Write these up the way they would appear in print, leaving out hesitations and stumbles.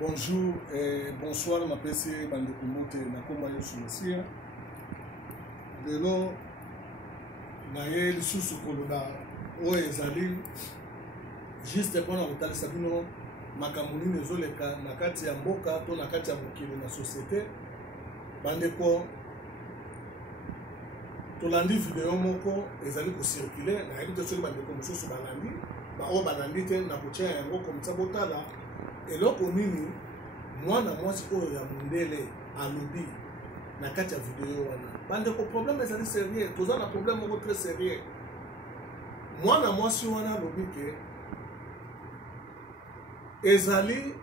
Bonjour et bonsoir, je m'appelle Bande Kumbote, Nakoma Yosumesia. De l'eau, naye lisusu koloba oyo ezali juste mpona kotalisa bino makambo nini ezoleka na kati ya mboka to na kati ya mokili na société. Bandeko tolandi video moko ezali kocircule nayebi te soki bandeko mosusu balandi baoyo balandi te na kotia yango komisa botala eloko nini mwana mwasi oyo ya mondele alobi na kati ya video wana. Bandeko problème ezali sérieux, toza na problème moko très sérieux. Mwana mwasi wana alobi ke ezali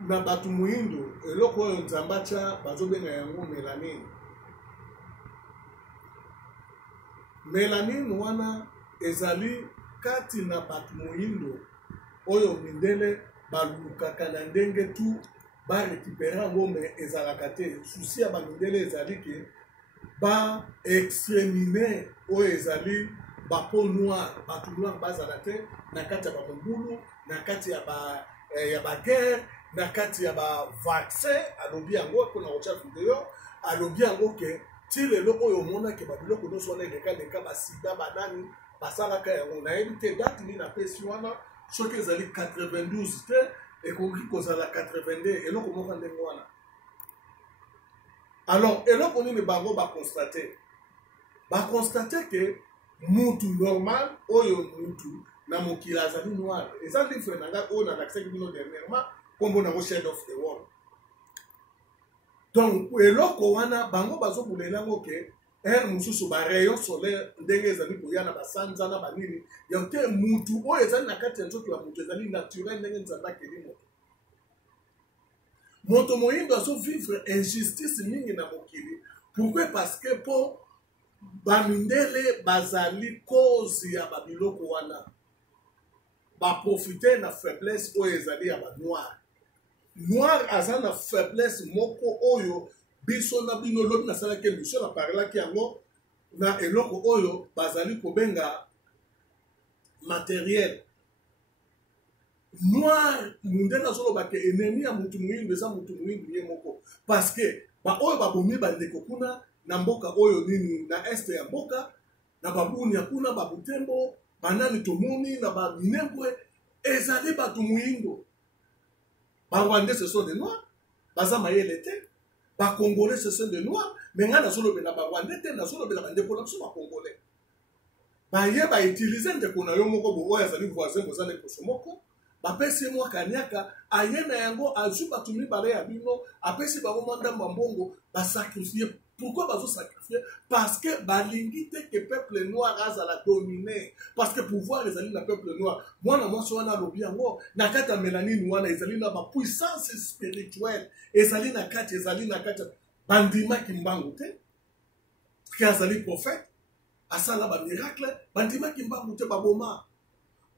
na batu muindo eloko oyo nzambe atya bazobenga yango mélanine. Mélanine wana ezali kati na batu muindo oyo mindele balukaka na ndenge tu barécupérer yango me ezalaka te. Souci ya bamindele ezali ke ba exterminer oyo ezali bapeau noire, batu noire bazala te na kati ya bamobulu, na kati ya baguerre, na kati ya bavaccin. Alobi yango mpona kotia video alobi yango ke ti lelo oyo omonaki babiloko nyonso wana eleka basida banani basalaka yango. Nayebi te date nini napesi wana, soki ezali 92 te ekoki kozala 82 eloko moko ndenge wana. Alors eloko nini bango baconstate ke mutu normal oyo mutu na mokili azali noir. Eza livre na ngai oyo nalakisaki bino dernièrement kombo nango Shade of the World. Donc eloko wana bango bazobulela yango ke mosusu barayon solaire ndenge ezali koya na basanza na banini ya te mutu oyo ezali na kati ya nzoto ya mutu ezali naturel ndenge nzambe akeli moto. Moto moyindo azovivre injustice mingi na mokili. Pourquoi? Parce que po bamindele bazali cause ya babiloko wana baprofite na faiblesse oyo ezali ya banoir. Noir aza na faiblesse moko oyo biso na bino lobi nasalaki émission na parlaki yango na eloko oyo bazali kobenga matériel. Noir mundele azoloba ke ennemi ya mutu muindu eza mutu muindu ye moko, parce que baoyo babomi bandeko kuna na mboka oyo nini na este ya mboka na babuni ya kuna babutembo banani tomoni na baminembwe ezali batu muindu. Barwandais ce sont des noirs, baza mayele te, bacongolais ce sont des noirs, mais nga nazolobela barwandais te, nazolobela bandeko na biso bacongolais. Baye bautilize ndeko na yo moko bo oyo azali voisin bozala ekoso moko bapesi mwa kaniaka aye na yango azwi batu mibale ya bino apesi bango mwa ndambo mbongo basacrifie. Pourquoi bazosacrifie? Parce que balingi te ke peuple noir azala dominé, parce que pouvoir ezali na peuple noir. Mwana mwasi wana alobi yango na kati ya mélanine wana ezali na bapuissance spirituelle ezali na kati bandimaki mbangu te ke azali prophète asala bamiracle bandimaki mbangu te baboma.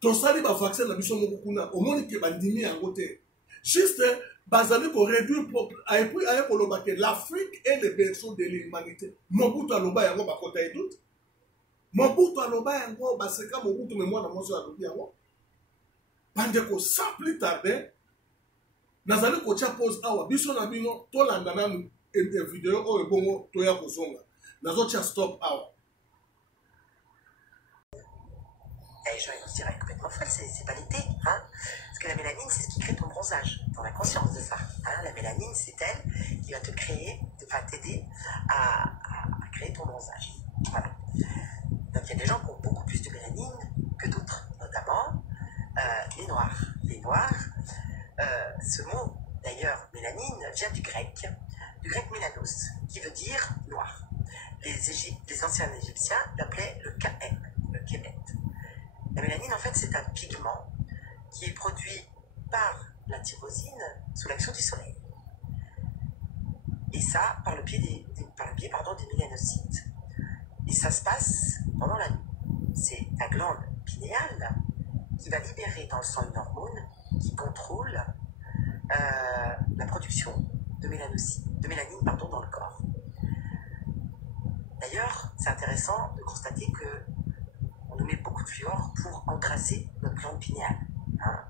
Tosali bavaccin na biso moko kuna omoni ke bandimi yango te. Juste bazali ko réduire et puis aye koloba ke l'Afrique est le berceau de l'humanité. Mobutu aloba yango bakota edoute. Mobutu aloba yango baseka Mobutu me mwana mwasi alobi yango. Bandeko sans plus tarder nazali kotia pause awa biso na bino tolanda nanu video oyo bongo toya kozonga. Nazotia stop awa. Les gens ils vont se dire, elle est complètement folle, c'est pas l'été, hein? Parce que la mélanine, c'est ce qui crée ton bronzage. On a conscience de ça. Hein? La mélanine, c'est elle qui va te créer, va t'aider à créer ton bronzage. Voilà. Donc il y a des gens qui ont beaucoup plus de mélanine que d'autres, notamment les noirs. Les noirs, ce mot d'ailleurs, mélanine, vient du grec mélanos, qui veut dire noir. Les anciens Égyptiens l'appelaient le KM, le Kemet. La mélanine, en fait, c'est un pigment qui est produit par la tyrosine sous l'action du soleil. Et ça, par le biais des mélanocytes. Et ça se passe pendant la nuit. C'est la glande pinéale qui va libérer dans le sang une hormone qui contrôle la production de mélanine dans le corps. D'ailleurs, c'est intéressant de constater que on nous met beaucoup de fluor pour encrasser notre glande pinéale. hein.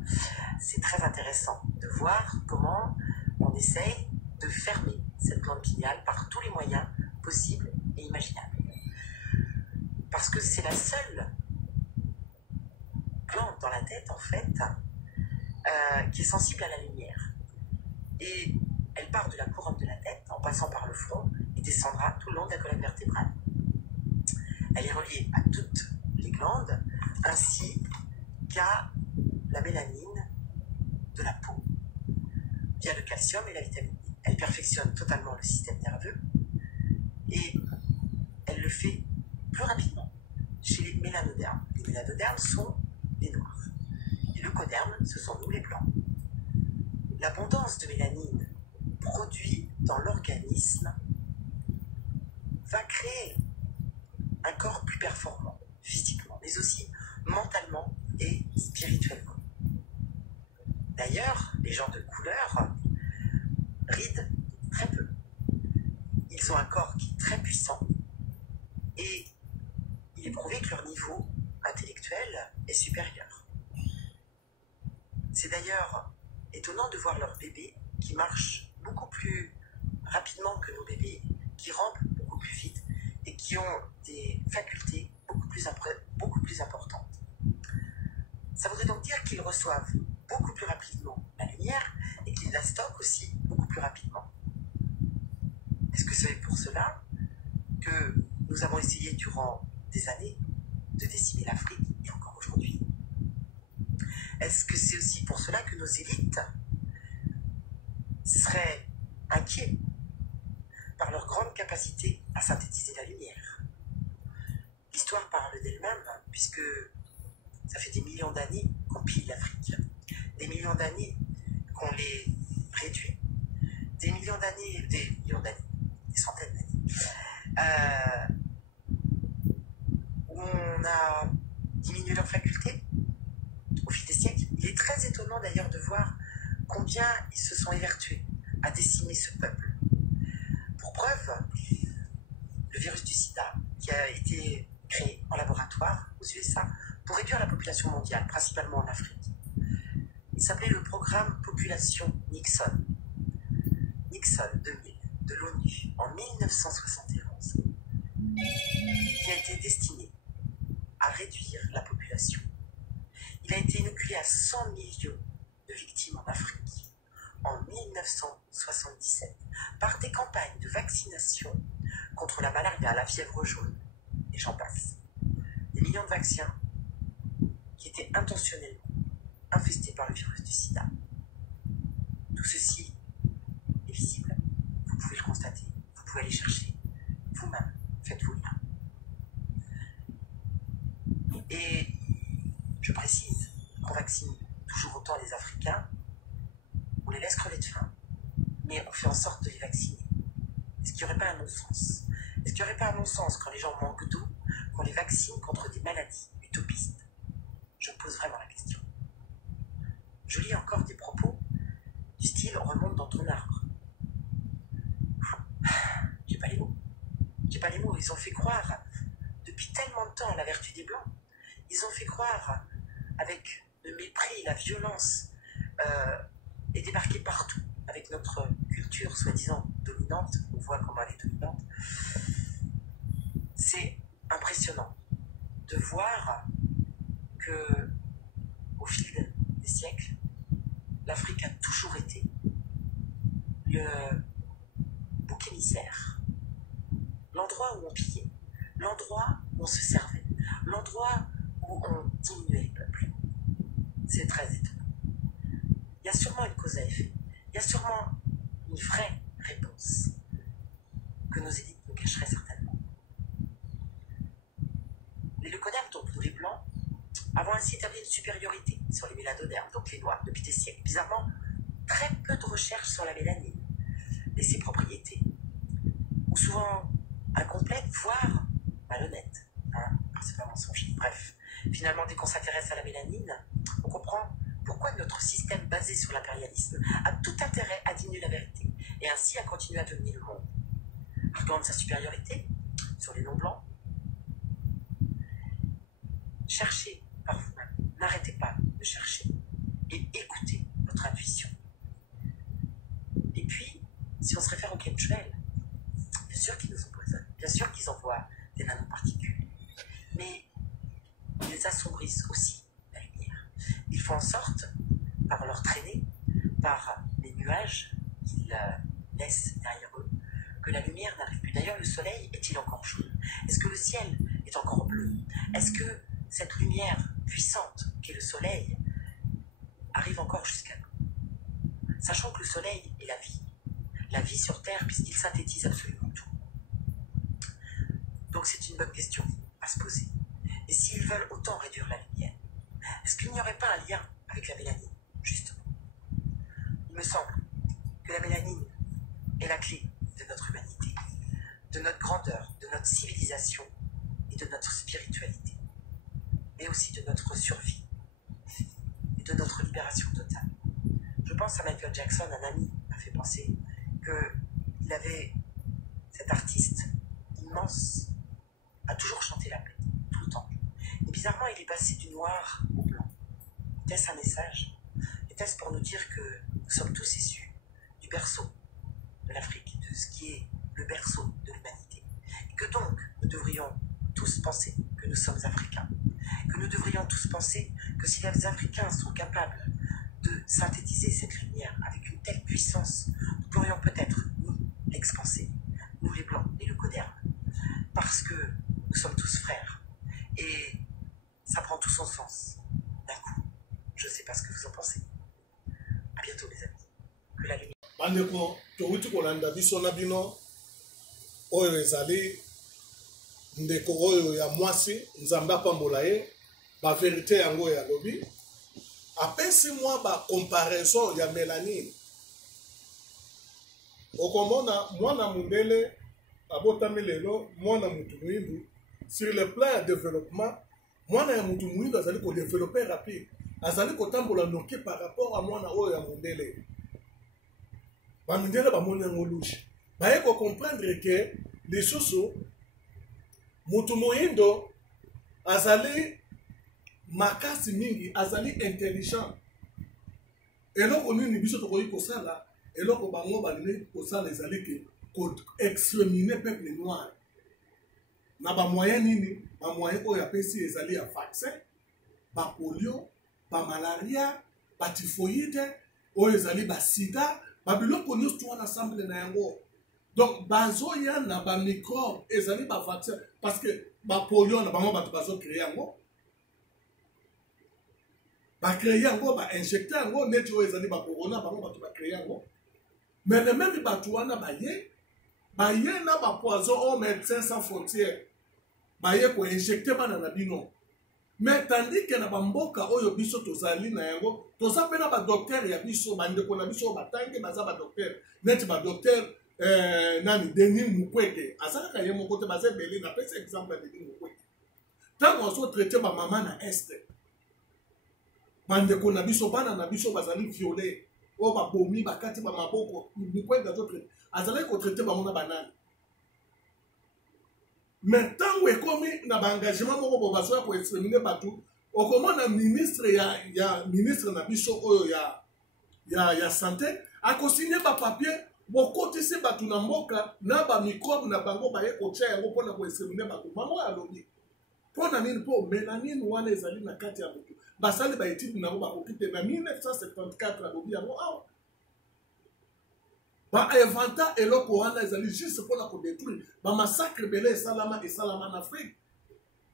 C'est très intéressant de voir comment on essaye de fermer cette glande pinéale par tous les moyens possibles et imaginables. Parce que c'est la seule glande dans la tête, en fait, qui est sensible à la lumière. Et elle part de la couronne de la tête, en passant par le front, et descendra tout le long de la colonne vertébrale. Elle est reliée à toutes les glandes, ainsi qu'à la mélanine de la peau, via le calcium et la vitamine D. Elle perfectionne totalement le système nerveux, et elle le fait plus rapidement chez les mélanodermes. Les mélanodermes sont les noirs. Les leucodermes, ce sont nous les blancs. L'abondance de mélanine produite dans l'organisme va créer un corps plus performant physiquement, mais aussi mentalement et spirituellement. D'ailleurs, les gens de couleur rident très peu. Ils ont un corps qui est très puissant et il est prouvé que leur niveau intellectuel est supérieur. C'est d'ailleurs étonnant de voir leurs bébés qui marchent beaucoup plus rapidement que nos bébés, qui rampent beaucoup plus vite et qui ont des facultés beaucoup plus importantes. Ça voudrait donc dire qu'ils reçoivent beaucoup plus rapidement la lumière et qu'ils la stockent aussi beaucoup plus rapidement. Est-ce que c'est pour cela que nous avons essayé durant des années de décimer l'Afrique, et encore aujourd'hui? Est-ce que c'est aussi pour cela que nos élites seraient inquiets par leur grande capacité à synthétiser la lumière? L'histoire parle d'elle-même, puisque ça fait des millions d'années qu'on pille l'Afrique, des millions d'années qu'on les réduit, des centaines d'années, où on a diminué leurs facultés au fil des siècles. Il est très étonnant d'ailleurs de voir combien ils se sont évertués à décimer ce peuple. Pour preuve, le virus du sida, qui a été créé en laboratoire aux USA pour réduire la population mondiale, principalement en Afrique. Il s'appelait le programme Population Nixon. Nixon 2000 de l'ONU en 1971, qui a été destiné à réduire la population. Il a été inoculé à 100 millions de victimes en Afrique en 1977 par des campagnes de vaccination contre la malaria, la fièvre jaune, et j'en passe. Des millions de vaccins qui étaient intentionnellement infestés par le virus du sida. Tout ceci est visible, vous pouvez le constater, vous pouvez aller chercher vous-même, faites-vous le lien. Et je précise qu'on vaccine toujours autant les Africains, on les laisse crever de faim, mais on fait en sorte de les vacciner. Est-ce qu'il n'y aurait pas un non-sens? Est-ce qu'il n'y aurait pas un non-sens quand les gens manquent d'eau, qu'on les vaccine contre des maladies utopistes? Je me pose vraiment la question. Je lis encore des propos du style « remonte dans ton arbre ». J'ai pas les mots. J'ai pas les mots. Ils ont fait croire, depuis tellement de temps, à la vertu des Blancs. Ils ont fait croire, avec le mépris, la violence, et débarquer partout, avec notre culture soi-disant dominante. On voit comment elle est dominante. C'est impressionnant de voir que, au fil des siècles, l'Afrique a toujours été le bouc émissaire, l'endroit où on pillait, l'endroit où on se servait, l'endroit où on diminuait les peuples. C'est très étonnant. Il y a sûrement une cause à effet, il y a sûrement une vraie réponse que nos élites nous cacheraient certainement. Les leucodermes, donc nous les blancs, avons ainsi établi une supériorité sur les mélanodermes, donc les noirs, depuis des siècles. Bizarrement, très peu de recherches sur la mélanine et ses propriétés, ou souvent incomplètes, voire malhonnêtes. C'est pas mensonger. Bref, finalement, dès qu'on s'intéresse à la mélanine, on comprend pourquoi notre système basé sur l'impérialisme a tout intérêt à diminuer la vérité et ainsi à continuer à dominer le monde. Arguant de sa supériorité sur les non-blancs, cherchez par vous-même, n'arrêtez pas de chercher. et écoutez votre intuition. Et puis, si on se réfère au chemtrail, bien sûr qu'ils nous empoisonnent, bien sûr qu'ils envoient des nanoparticules, mais ils assombrissent aussi la lumière. Ils font en sorte, par leur traînée, par les nuages qu'ils laissent derrière eux, que la lumière n'arrive plus. D'ailleurs, le soleil est-il encore jaune? Est-ce que le ciel est encore bleu? Est-ce que cette lumière puissante qu'est le soleil arrive encore jusqu'à nous? Sachant que le soleil est la vie sur Terre, puisqu'il synthétise absolument tout. Donc c'est une bonne question à se poser. Et s'ils veulent autant réduire la lumière, est-ce qu'il n'y aurait pas un lien avec la mélanine, justement? Il me semble que la mélanine est la clé de notre humanité, de notre grandeur, de notre civilisation et de notre spiritualité, mais aussi de notre survie et de notre libération totale. Je pense à Michael Jackson, un ami m'a fait penser qu'il avait cet artiste immense, a toujours chanté la paix, tout le temps. Et bizarrement, il est passé du noir au blanc. Était-ce un message? Était-ce pour nous dire que nous sommes tous issus du berceau de l'Afrique, de ce qui est le berceau de l'humanité? Et que donc, nous devrions tous penser que nous sommes Africains. Que nous devrions tous penser que si les Africains sont capables de synthétiser cette lumière avec une telle puissance, nous pourrions peut-être, nous, l'expanser, nous les Blancs et le Coderme, parce que nous sommes tous frères. Et ça prend tout son sens d'un coup. Je ne sais pas ce que vous en pensez. À bientôt, mes amis. Que la lumière... bandeko touti kolanda biso na bino oyo ezali ndeko oyo ya mwasi nzambe apambola ye baverité yango ya lobi apesi mwa bacomparaison ya mélanine. Okomona mwana mundele abotami lelo mwana mutu mwindu sur le plan ya développement mwana ya mutu mwindu azali kodévelopper rapide azali kotambola noki par rapport à mwana oyo ya mundele. Bamindele bamoni yango lushe baye comprendre que lisusu mutu moyindo azali makasi mingi azali intelligent eloko nini biso tokoki kosala eloko bango balingi kosala ezali ke exterminer peuple noir na bamoyen nini bamoyen oyo apesi ezali ya vaccin bapolio bamalaria batifoïde oyo ezali basida babiloko nyonso to wana ensemble na yango. Donc bazoya na bamicrobe ezali bavaccin parce que bapolio na bango bato bazocreye yango bacreye yango bainjecte yango neti oyo ezali bacorona bango bato bacreye yango. Mais le même bato wana baye na bapoison au médecin sans frontières baye koinjecte bana na bino. Mais tandis que na bamboka oyo biso tozali na yango toza mpe na badoktere ya biso bandeko na biso batangi baza badoktere neti badoktere nani Denis Mukwege azalaka ye moko te baza ebele napesi exemple ya Denis Mukwege ntango azotraite bamama na este bandeko na biso bana na biso bazali viole oyo babomi bakati bamaboko Mukwege azotraite azalaki kotraite bango na banani. Mais ntango ekomi na baengagement moko bo bazoya koextermine bato okomona ministre ya ministre na biso oyo ya santé akosigne bapapier bokotisi bato na mboka na bamicrobe na bango baye kotia yango mpona koextermine bato bango alobi mpona nini mpo mélanine wana ezali na kati ya motu basali baétude nango bakoki te na 1974 alobi yango awa bainventa eloko wana ezali juste mpona kodétruire bamassacre ebele esalama na Afrique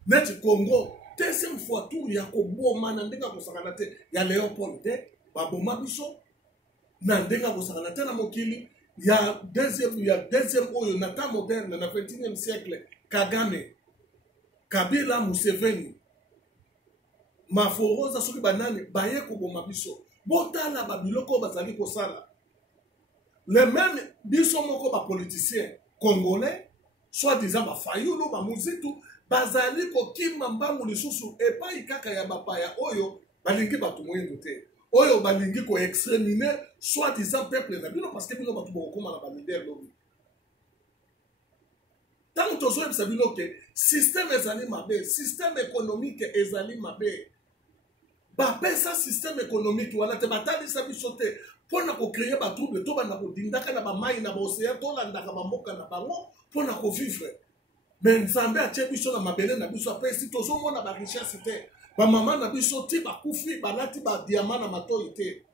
neti Congo deuxième fois tour ya koboma na ndenge akosakana te ya Léopold te baboma biso na ndenge akosakana te na mokili ya deuxième oyo na temps moderne na 21e siècle Kagame Kabila Museveni Maforoza soki banani baye koboma biso botala babiloko bazali kosala. Le même biso moko ba politicien congolais soi-disant ba fayulu ba muzitu bazali kokima mbangu lisusu epai kaka ya bapaya oyo balingi bato moyendo te oyo balingi ko exterminer soi-disant peuple na bino parce que bino bato bokoma na ba leader lobi tant tozo ebisa bino ke système ezali mabe système économique ezali mabe bapesa système économique wana te batalisa biso te mpona kocréer batrouble to banda kodindaka na bamai na baocéan tolandaka bamboka na bango mpona kovivre. Me nzambe atie biso na mabele na biso apesi tozomona barichesse te. Bamama na biso ti bakufi balati badiama na matoi te.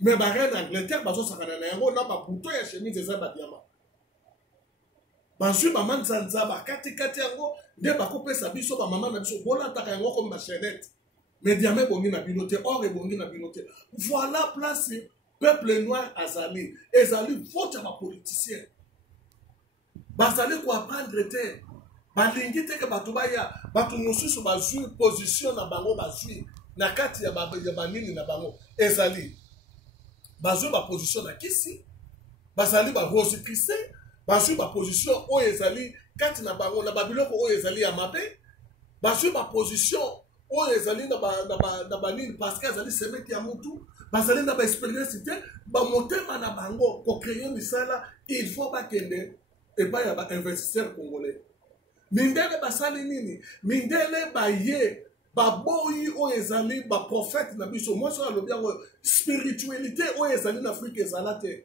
Me bareine Angleterre bazosakana na yango na babuto ya chemise eza badiama. Bazwi bama nzanza bakatikati yango nde bakopesa biso bamama na biso bolataka yango comme bachenette. Me diama ebongi na bino te, or ebongi na bino te. Voilà place peuple noir azali. Ezali vote ya bapoliticien. Bazali koapprendre te. Balingi te ke bato baya bato mosusu bazwi position na bango bazwi na kati ya banini na bango ezali bazwi baposition na kisi bazali barosicrise bazwi baposition oyo ezali kati na bango na babiloko oyo ezali ya mabe bazwi baposition oyo ezali na banini parce que ezali semeki ya mutu bazali na baexpérience te bamotema na bango kocréer misala il faut bakende epai ya bainvestisseur congolais. Mindele basali nini? Mindele baye baboyi oyo ezali baprofète na biso. Moi so alobi yango spiritualité oyo ezali na Afrique ezala te.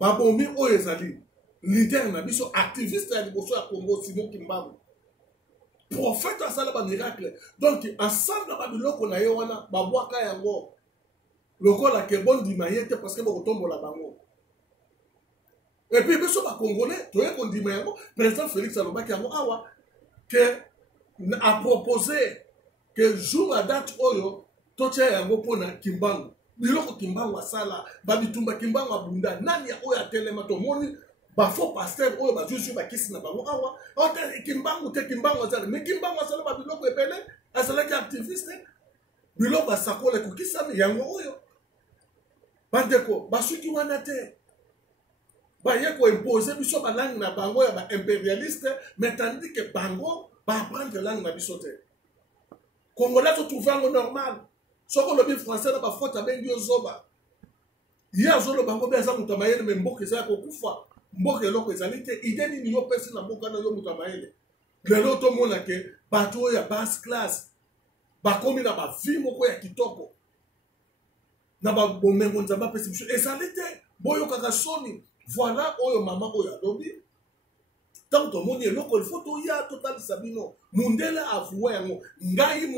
Babomi oyo ezali leader na biso activiste ya liboso ya Congo Simon Kimbangu. Prophète asala ba miracle. Donc ensemble na babiloko na ye wana babwaka yango lokola ke bondi mayete parce que bokotombola bango. Et puis, biso ba Congolais, tu es condimé, président Félix Alobaki awa que a proposé que jour à date oyo totia yango pona Kimbangu. Biloko Kimbangu asala, ba bitumba Kimbangu abunda. Nani ya oyo atelema to moni ba faux pasteur oyo ba juju ba kisi na bango awa. Ote Kimbangu asala, mais Kimbangu asala ba biloko epele, asala ki activiste. Biloko asakole ko kisami yango oyo. Bandeko, basuki wana te. Baye ko imposer biso ba langue na bango ya ba impérialiste mais tandis que bango ba apprendre langue na biso te. Congolais to trouver ngo normal. Soko lobi français na ba faute bengi ozoba. Ya zolo bango beza mutamayele me mboka za ko kufa. Mboka eloko ezali te idée ni yo pesi na mboka na yo mutamayele. Lelo to mona ke bato ya basse classe ba komi na ba vie moko ya kitoko. Na ba bomengo nzamba pesi biso ezali te. Boyo kaka soni. Voilà oyo mama oyo alobi tant to moni eloko il faut to ya total sabino mundele avoué yango ngai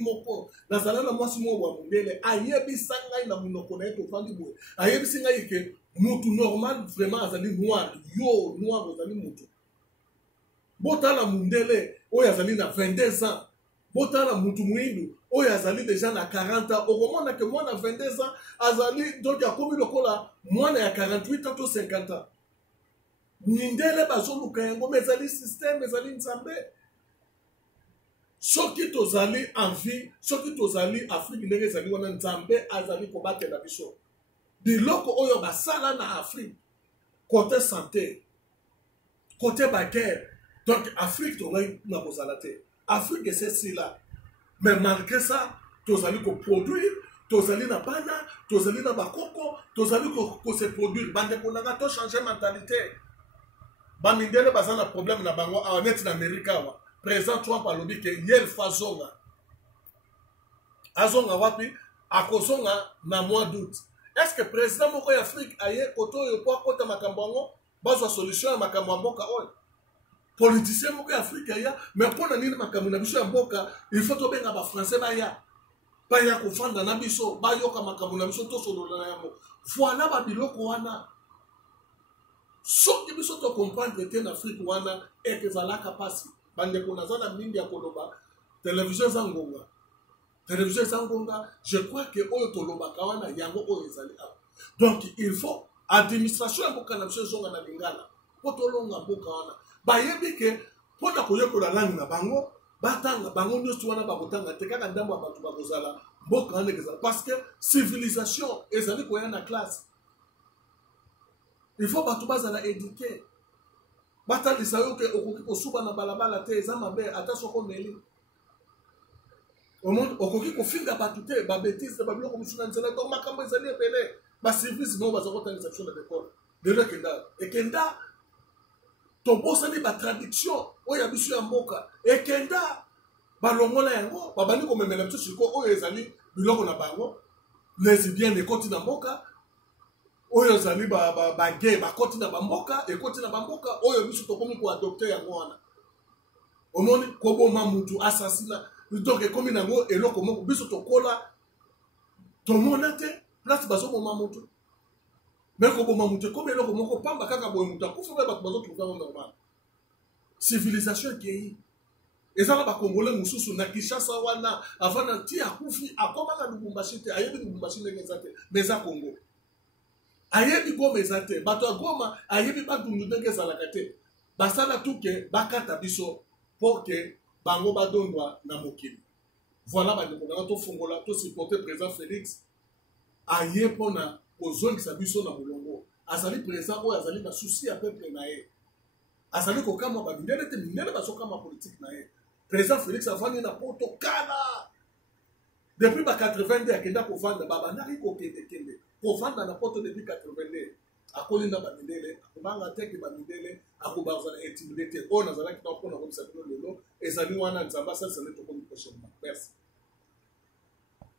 moko nazala na mwasi mo wa mundele ayebisa ngai na munoko na eto fandi boye ayebisa ngai ke mutu normal vraiment azali noir yo noir azali mutu botala mundele oyo azali na 22 ans botala mutu mwindu oyo azali déjà na 40 ans okomona ke mwana 22 ans azali donc akomi lokola mwana ya 48 ans to 50 ans mindele bazoluka yango mais ezali système ezali nzambe soki tozali en vie soki tozali Afrique ndenge ezali wana nzambe azali kobatela biso biloko oyo basala na Afrique côté santé côté baguerre donc Afrique tongai na kozala te Afrique c'est cela. Mais malgré ça, tozali ko produire, tozali na bana, tozali na bakoko, tozali ko se produire. Bande ko na to changer mentalité. Ba mindele bazana problème na bango a net na Amerika wa. Président Trump alobi ke yel fazonga. Azonga wapi? Akozonga na mois d'août. Est-ce que président moko ya Afrique aye koto yo po kota makambo ngo bazwa solution ya makambo mboka oyo? Politicien moko ya Afrique ya mais pona nini makambo na biso ya mboka il faut to benga ba français ba ya kofanda na biso ba yoka makambo na biso to solola na yango voilà ba biloko wana soki biso to comprendre que na Afrique wana et que zalaka pasi bande ko nazana mingi ya koloba télévision zangonga je crois que oyo to loba kawana yango oyo ezali donc il faut administration ya mboka na biso zonga na lingala po to longa mboka wana bayebi ke pona koyekola langue na bango batanga bango nyonso wana bakotanga te kaka ndambo ya bato bakozala mboka wana ezala parce que civilisation ezali koya na classe il faut bato bazala éduqué batalisa yo ke okoki kosuba na balabala te eza mabe ata soko meli okoki kofinga bato te babétise babiloko mosusu na nzela donc makambo ezali ebele baservice mo baza kotangisa biso na bekole lelo ekenda tobosani ba traduction oya biso ya mboka ekenda balongola yango babandi komemela biso siko oyo ezali biloko na bango lesbienne ekoti na mboka oyo ezali bagay bakoti na bamboka ekoti na bamboka oyo biso tokomi koadopte yango wana omoni koboma mutu asasina donc ekomi nango eloko moko biso tokola tomona te place bazoboma mutu mais koboma mutu ekomi eloko moko pamba kaka boye mutu akufi mpe bato bazotrouva ngo normal civilisation ekei ezala bakongole mosusu na Kinshasa wana avant na ti akufi akoma na Lubumbashi te ayebi Lubumbashi ndenge eza te mais eza Congo ayebi Goma eza te bato ya Goma ayebi bandundu ndenge ezalaka te basala tuke bakata biso pour que bango badondwa na mokili voilà bandeko nanga tofongola tosupporte président Félix aye mpona kozongisa biso na molongo azali président oyo azali na susi ya peuple na ye azali kokama bamindele te mindele bazokama politique na ye président Félix avandi na poto kala depuis ba 82 akenda kovanda babandaki kokende kovanda na poto depuis 82 akolinda bamindele akobanga teke bamindele akobazala intimidé te oyo nazalaki na mpona komisa bino lelo ezali wana nzambe asalisa nde tokomi prochainement merci